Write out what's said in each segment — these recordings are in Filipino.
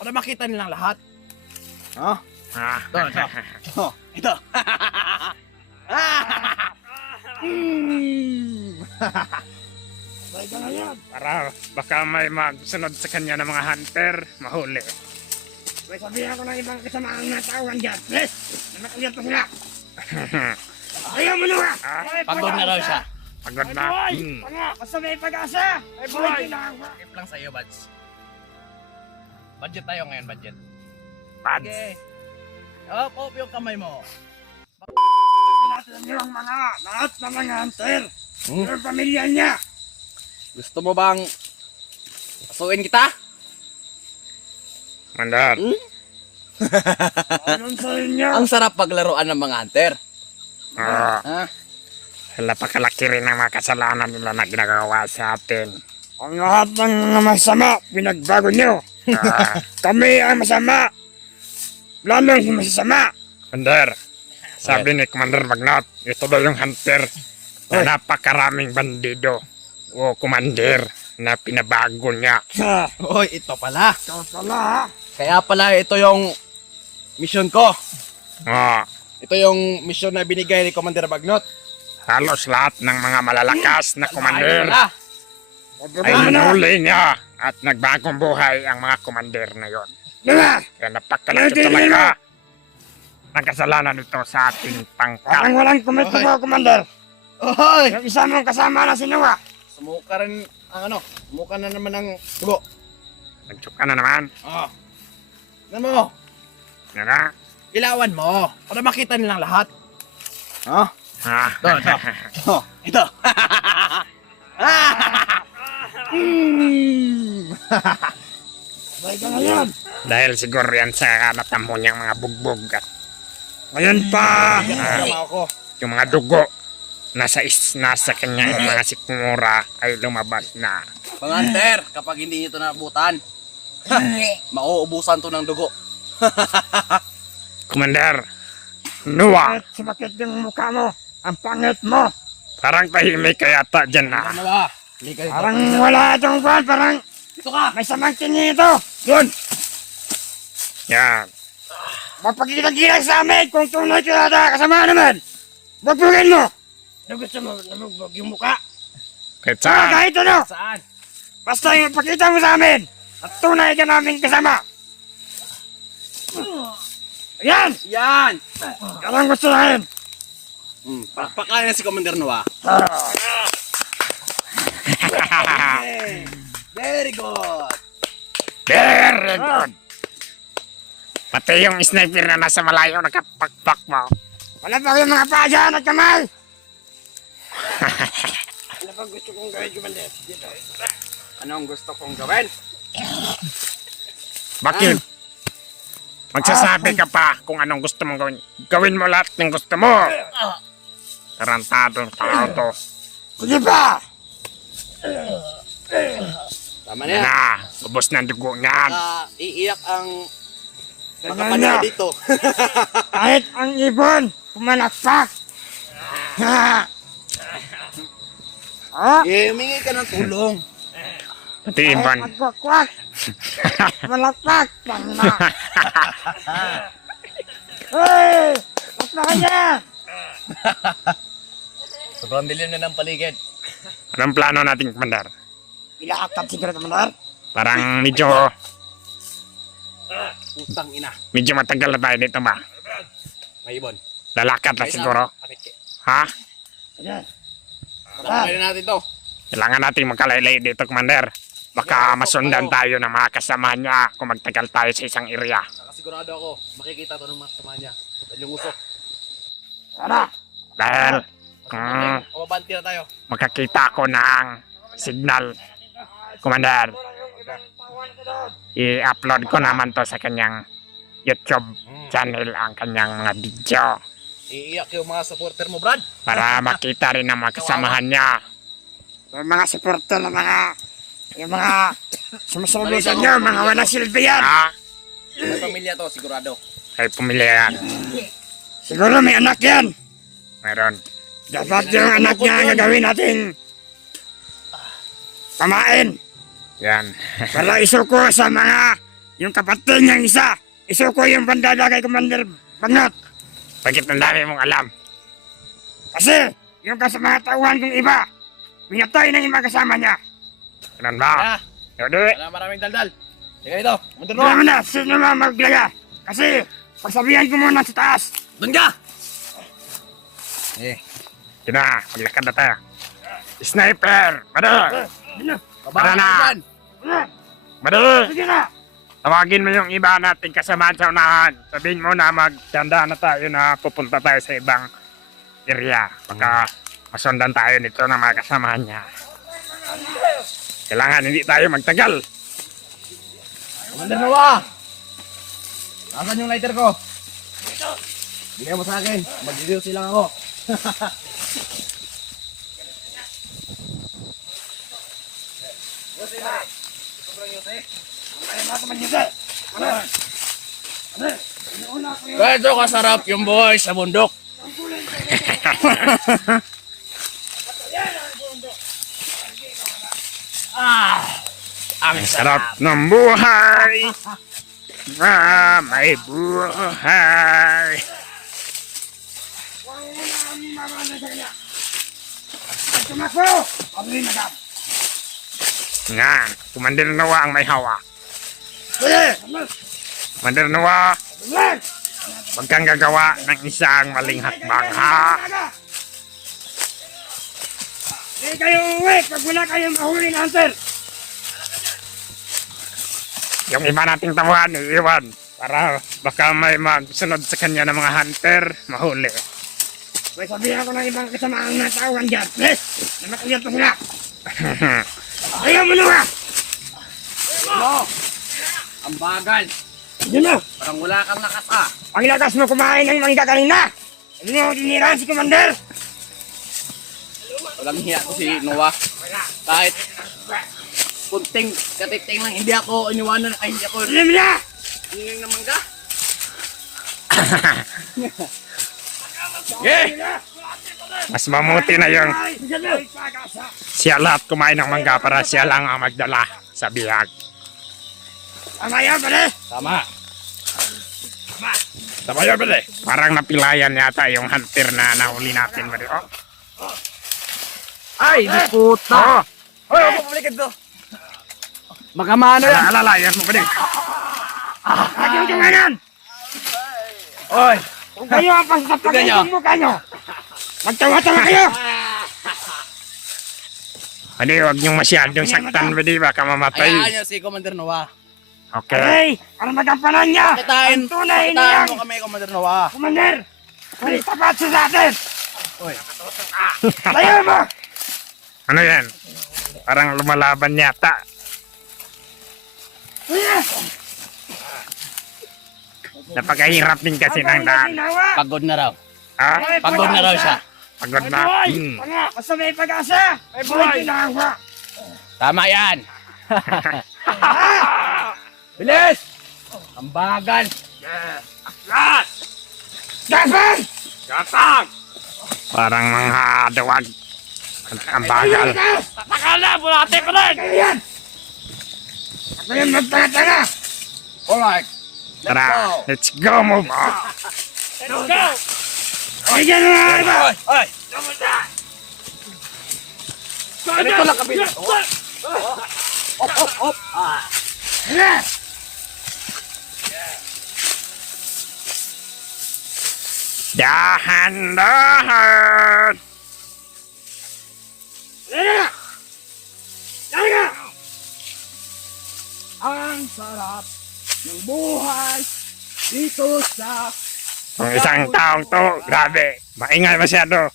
Para makita nilang lahat. Ha? Ito. Sabay ka na yan. Para baka may magsunod sa kanya ng mga hunter, mahuli. May sabihan ko ng ibang kasamaang natawan dyan. Please, namakagyan pa sila. Ayaw mo na! Pagod na raw siya. Pagod na. Basta may pag-asa! Ay, boy! Tip lang sa'yo, Bads. Budget tayo ngayon, budget. Pads. Okay. Up yung kamay mo. Natin niyo ang lahat ng mga hunter. Yung pamilya niya. Gusto mo bang pasuin kita? Mandar. Anong sa inyo? Ang sarap paglaruan ng mga hunter. Ah, napakalaki rin ang mga kasalanan nila na ginagawa sa atin. Ang lahat ng mga masama, pinagbago niyo. Kami ang masama. Lalo yung masasama. Commander, sabi ni Commander Bagnot, ito daw yung hunter na napakaraming bandido. O Commander, na pinabago niya. Hoy, ito pala. Ito pala ha. Kaya pala ito yung mission ko. Oh, Ito yung mission na binigay ni Commander Bagnot. halos lahat ng mga malalakas na Commander ay Ano na? hinuli niya at nagbagong buhay ang mga Commander na yon. Diba? Kaya napakalaki talaga ang kasalanan nito sa ating pangkat. Parang walang komento mo, Commander. Hoy! Yung isa mong kasama na sinuwa. Sumuka rin ang sumuka na naman ang dugo. Nagtsuka na naman. Ano mo? Yan na. Ilawan mo. Para makita nilang lahat. Ah. Ito. Sabay ka na yan. Dahil siguro yan sa natamo niyang mga bugbog at Ngayon pa. Tama ako. yung mga dugo nasa kanya yung mga sikmura ay lumabas na. Mga hunter, kapag hindi nyo ito nabutan, mauubusan to ng dugo. Commander, Nuwa, Bakit sumakit yung mukha mo? Ang pangit mo. parang tahimik ka yata dyan na. Ano ba? Hindi kayo. Parang wala itong kwan. Parang Ito ka! may samang tingin ito. Yun. Yan. Mapagkita-kita sa amin kung tunay ka na kasama naman. Bugbugin mo. Ano gusto mo? Nabugbog yung mukha? Kahit Ah, saan. kahit ano. Saan? Basta yung pakita mo sa amin. At tunay ka namin kasama. Yan. Yan! Yan ang gusto namin. Pakpakain na si Commander Noah. Very good! Very good. Pati yung sniper na nasa malayo nakapakpak mo. Wala pa kayong mga paa dyan at kamay. Ano pa gusto kong gawin, Commander? Dito. Anong gusto kong gawin? Bakit? Magsasabi ka pa kung anong gusto mong gawin. Gawin mo lahat ng gusto mo. Tarantadong tao to. Sige pa. Tama Yan na. Ubos na ang dugo niyan. Iiyak ang Tignan makapanay nyo. dito. Kahit ang ibon, pumalakpak. Ha? Oh, Humingi ka ng tulong. Pati ibon. magkwakwak. Malakpak. Tama. Hey! Lakpakan niya! Sobrang dilim na ng paligid. Anong plano natin, Commander? Ilakap siguro, Commander. Parang medyo Utang ina. matagal na tayo dito ba? May ibon. Lalakad na siguro. Ha? Sige. Pwede natin to. Kailangan natin magkalaylay dito, Commander. Baka masundan tayo ng mga kasama niya kung magtagal tayo sa isang area. Nakasigurado ako. Makikita to ng mga kasama niya. Dahil yung usok. Tara. Dahil Kumabanti na tayo. makakita ako ng signal, Commander. I-upload ko naman to sa kanyang YouTube channel ang kanyang mga video Iiyak yung mga supporter mo, Brad. para makita rin ang mga kasamahan niya. Yung mga supporter na yung mga sumusunod sa inyo, mga walang silbi yan. Ha? May pamilya to, sigurado. Ay pumili yan. Siguro may anak yan. Meron. Dapat yung anak niya ang gagawin natin pamain Yan. para isuko sa mga yung kapatid niyang isa. Isuko yung bandada kay Commander Bagnot. Bakit ang dami mong alam? Kasi yung kasama tauhan kong iba, pinatay ng iba kasama niya. Ganun ba? Ah, Yodi. wala maraming daldal. Sige dito, Commander Wala Noah. mo na, sino na maglaya. Kasi pagsabihan ko muna sa taas. Doon ka! Eh, Kina, maglakad na tayo. Sniper! Madali! baba Tara ka na. dyan. Madali! Sige na. Tawagin mo yung iba nating kasama sa unahan. Sabihin mo na magtanda na tayo na pupunta tayo sa ibang area. Baka masundan tayo nito ng mga kasama niya. Kailangan hindi tayo magtagal. Commander Noah! Nasaan yung lighter ko? Bigay mo sa akin. Mag-duty lang ako. Ganito kasarap yung buhay sa bundok. Ang Sarap ng buhay. May buhay. Tumakbo! Pabili na kam. Nga, Commander Noah ang may hawak. Sige! Commander Noah, Sige! huwag kang gagawa ng isang maling hakbang, ha? Hindi kayo uwi pag wala kayong mahuling hunter. Yung iba nating tamuhan, iiwan. Para baka may magsunod sa kanya ng mga hunter, mahuli. May sabihan ko ng ibang kasamaang natauhan dyan. Please! Na makagyan pa sila. Ayaw mo na! Ano? Ang bagal. Yun na! Parang wala kang lakas ah. Ang lakas mo kumain ng mangga kanina! Hindi mo diniraan si Commander! Walang hiya ko si Noah. Kahit kunting katiting lang, hindi ako iniwanan. Ay, hindi ako Alam na! hiningang naman ka. Yeah! Mas mamuti na yung Ay, ganun! Pag-asa! siya lahat kumain ng mangga para siya lang ang magdala sa bihag. Tama yan, pare! Tama. Tama yun, pare. Parang napilayan yata yung hunter na nahuli natin, pare. Oh. Ay, di puta. Oh. Hoy, ako pumalikad to. Makamano yan. Alala, yan mo, pare. Lagi yung tunganan! Oy. Kung kayo ang pasasapak Tignan nyo. ng mukha nyo, magtawa-tawa kayo! Pare, huwag niyong masyadong saktan, pare. Baka Hayaan mamatay. niyo si Commander Noah. Okay. Okay, para magampanan niya! Kitain. Ang tunay Kitain niyang mo kami, Commander Noah. Commander! May tapat siya sa atin! Oy. Tayo mo! Ano yan? Parang lumalaban yata. Sige! Napakahirap din kasi ng daan. Pagod na raw. Ha? Pagod na raw siya. Pagod na. Hmm. Basta may pag-asa! May buhay ginagawa! Tama yan. Bilis! Ang bagal. Gapan! Gatang! Parang mga dawag. Ang bagal. Takala, bulate ko lang. Kayo yan! Ako yung magtatanga! Alright. Let's Tara, go. let's go, move on. Let's go. Ay, dyan na nga iba! Oy, oy. Ganito lang kabila. Op, op, op. Ah. Sige! Dahan-dahan. Sige na! Sige na! Ang sarap ng buhay dito sa... Ang isang taong to, grabe. Maingay masyado.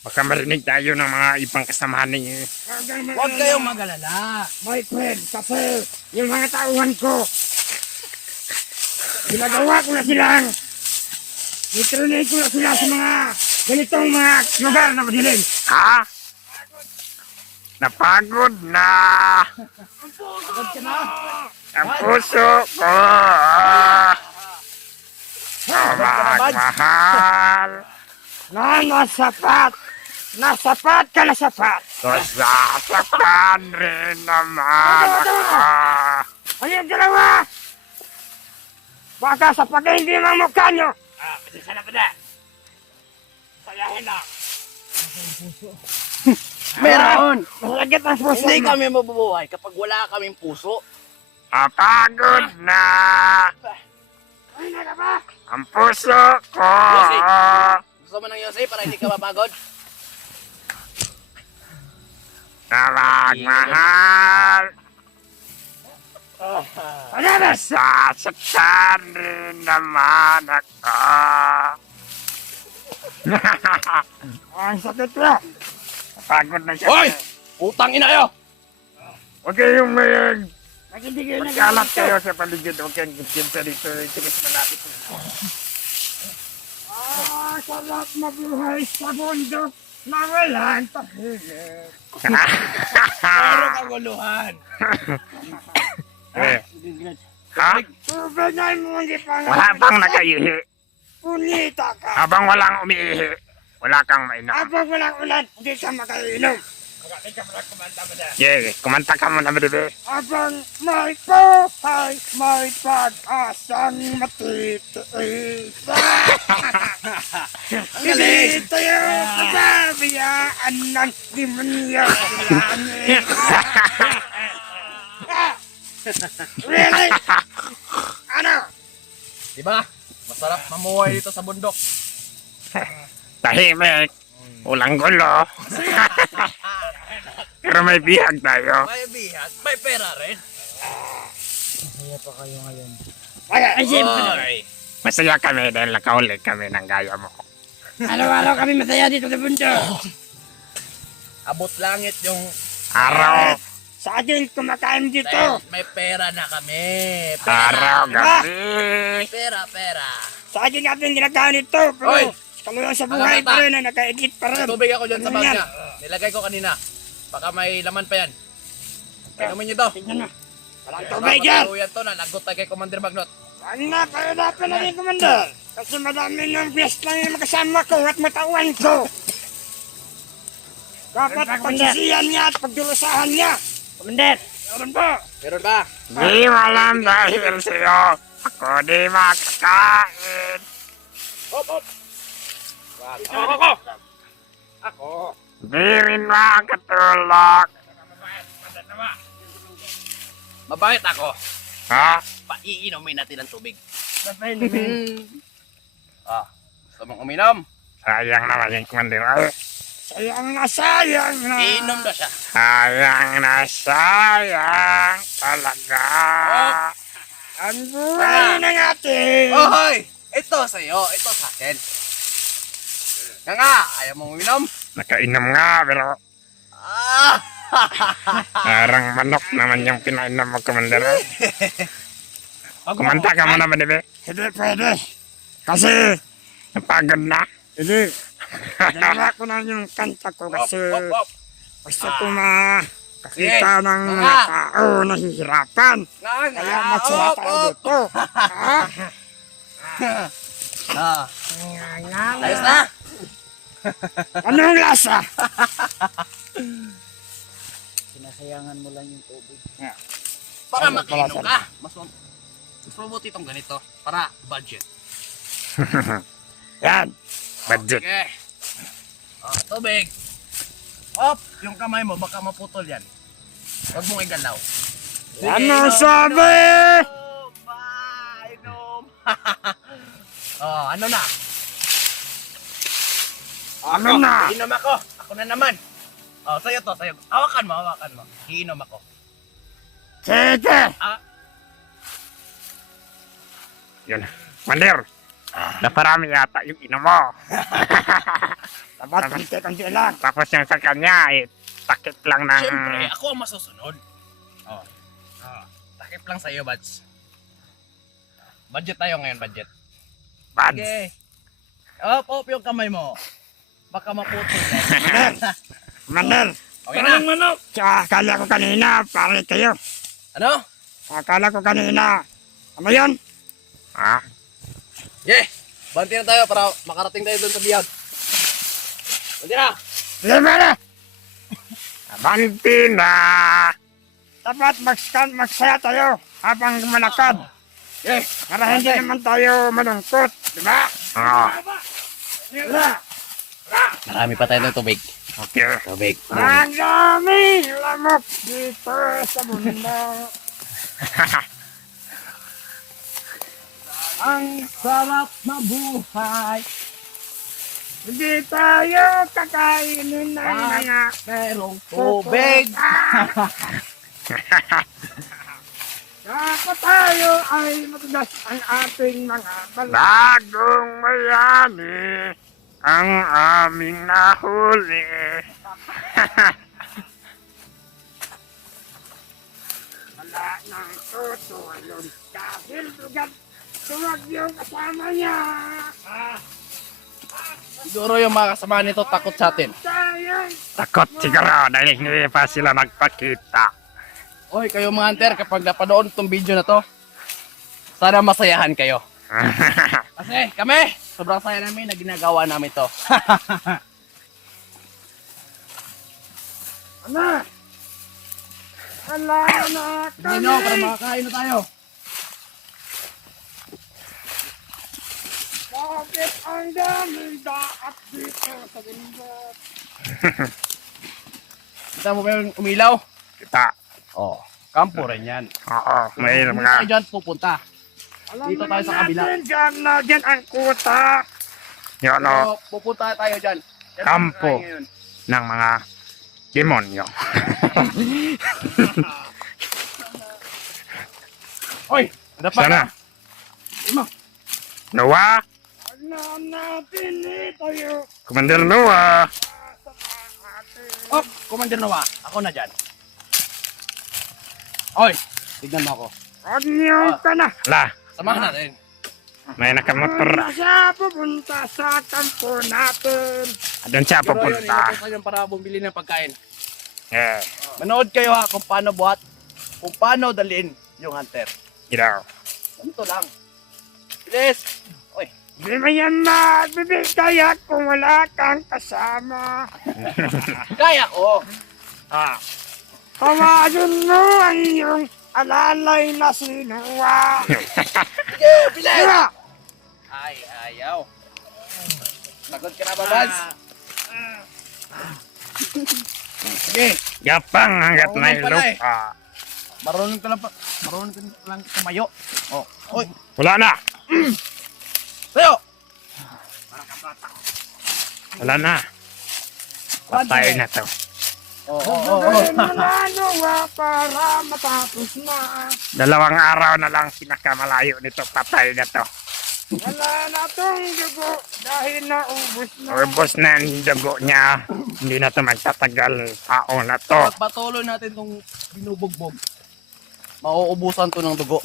Baka marinig tayo ng mga ibang kasamahan ninyo. Huwag kayong mag-alala. My friend, kasi yung mga tauhan ko, ginagawa ko na silang itrinate ko na sila sa mga ganitong mga lugar na madilim. Ha? Napagod na. Pagod ka na. Ang puso ko. Mahal. Na nasapat! Nasapat ka na sapat! Sasaktan rin naman ako. Ano yung dalawa? Baka sa pag-hindi ng mukha nyo. Kasi sana pa na. Sayahin lang. Meron! Malagit ang puso Hindi mo. kami mabubuhay kapag wala kaming puso. Pagod na. Ay, na ba? Ang puso ko. Yossi. Gusto mo ng Yossi para hindi ka mapagod? Na magmahal. Ano ba? Sasaktan rin naman ako. Ang sakit mo. Pagod na siya. Hoy! Utang ina kayo! Huwag kayong may Magibigay na magkalat kayo sa paligid. Huwag kayong kinsa dito. Itigis malapit. Sarap mabuhay sa mundo na walang tahimik. Pero kaguluhan! Eh, ha? Tubig na mo hindi pa Wala bang nakaihi? Punita ka. Habang walang umiihi, wala kang mainom. Habang walang ulan, hindi ka makainom. Yeah, kumanta ka muna, bebe. Habang may buhay, may pag-asang matitiis. Ang galing! Hindi tayo kababayaan ng demonyo sa langit. Really? Ano? Diba? Masarap mamuhay dito sa bundok. Tahimik. Walang gulo. Pero may bihag tayo. May bihag, may pera rin. Ay, Oy! Masaya kami dahil nakaulit kami ng gaya mo. Araw-araw kami masaya dito sa bundok. Abot langit yung Araw, Sa atin kumakain dito. dahil may pera na kami. Pera! araw, gabi. Pera! Sa atin natin ginagawa nito. Pero Hoy! kaluwa sa buhay Ano, pa rin na naka-edit pa May rin. tubig ako dyan sa Ano bag yan? niya. Nilagay ko kanina. Baka may laman pa yan. Inumin nyo to. Tingnan mo. Walang tubig yan. Yan to na. Nagot tayo kay Commander Magnot. Ano na, kayo dapat na rin, Commander. Kasi madami ng biyas lang yung magkasama ko at matawan ko. Dapat pagsisiyan niya at pagdurusahan niya. Commander. Meron po. Meron ba? Di malam dahil sa'yo. Ako di makakain. Hop! Ako! Ako! Di rin makatulog. Mabait ako. Ha? Paiinumin natin ang tubig. Gusto mong uminom? Sayang naman yung kumandir. Ay, Sayang na. Iinom na siya. sayang na sayang talaga. Ang buhay na natin. Oh, hoy! Ito sa'yo. Ito sa akin. Nga, ayaw mong uminom? Nakainom nga pero Ah! parang manok naman yung pinainom mo, kumandir. Kumanta ka muna ba, dibe? Hindi pwede. Kasi napagod na. Hindi. Dalawa ko na yung kanta ko kasi Hop! gusto ko makakita Sige. ng Nga. mga tao na hihirapan. Kaya magsaya tayo dito. Ha? Ayos na? Anong lasa? Sinasayangan mo lang yung tubig. Para makainom ka. Mas mabuti itong ganito. Para budget. Yan. Budget. Sige. Tubig. Hop! Yung kamay mo, baka maputol yan. Huwag mong igalaw. Ano sabi? Inom! Ano na? Ano na? Inom ako. Ako na naman. Sa'yo to, sa'yo. Hawakan mo. Iinom ako. Sige. Yun. Kumandir. Naparami yata yung inom mo. Dapat konti-konti lang. Tapos yung sa kanya, takip lang ng... Siyempre, ako ang masusunod. Takip lang sa'yo, Bats. Budget tayo ngayon, budget. Buds. Okay. Hop, yung kamay mo. Baka maputol yan. Mander. Okay na. Akala ko kanina, pare kayo. Ano? Akala ko kanina. Ano yan? Ha? Yeah! Banti na tayo para makarating tayo doon sa biyag. Banti na! Lima na. Abanti na. Dapat magsaya tayo habang malakad. Eh, Para hindi naman tayo malungkot, di ba? Oo. marami pa tayo ng tubig. Okay. Tubig. Ang dami lamok dito sa mundo. Ang sarap mabuhay. Hindi tayo kakainin ng mga Merong tubig. Kaya tayo ay matulas ang ating mga balat. Bagong mayani ang aming nahuli. Wala nang tutulong dahil lugat tuwag yung kasama niya. Siguro yung mga kasama nito takot sa atin. Tayo Takot siguro dahil hindi pa sila nagpakita. Oy, kayo mga hunter, kapag napanood itong video na to, sana masayahan kayo. Kasi kami, sobrang saya namin na ginagawa namin to. Ano? Wala na Tingnan nyo, para kami. makakain na tayo. Bakit ang daming daat dito sa bundok? Kita mo ba yung umilaw? Kita. Oh, kampo rin yan. Oo. May Kung mga... tayo dyan pupunta. Alam Dito naman tayo sa kabila. natin dyan na dyan ang kuta. Yun o. So, pupunta tayo dyan. Yan ang Kampo. kain ngayon. Ng mga demonyo. Oy, dapat Sana. Ima. Noah. Alam natin tayo. Commander Noah. Oh, Commander Noah, ako na dyan. Oy, tignan mo ako. Anyo ka na. Ala. Samahan natin. May nakamotor. Na siya pupunta sa kampo natin. Doon siya Siguro yun, pupunta. inutusan yung para bumili ng pagkain. Eh. Manood kayo ha kung paano buhat, kung paano dalhin yung hunter. Iraw. Ganito lang. Bilis! Oy, Di mo yan magbibigay at kung wala kang kasama. kaya ko! Ah. Tawagin mo ang iyong alalay na sinuwa. Sige, bilis! Diba? Ay, ayaw. Sagot ka na ba, Vance? Sige, Gapang hanggat Oo, may pala eh. lupa. marunong ka lang tumayo. Oh, oy, Wala na. tayo! Wala na. Patay na to. Oh, oh, oh, Gawin mo oh. na Noah para matapos na. 2 araw na lang pinakamalayo nito. Patay na to. Wala na tong dugo dahil naubos na. Ubos na ang dugo niya. Hindi na to magtatagal. Tao na to. Pag patuloy natin tong binubugbog, mauubusan to ng dugo.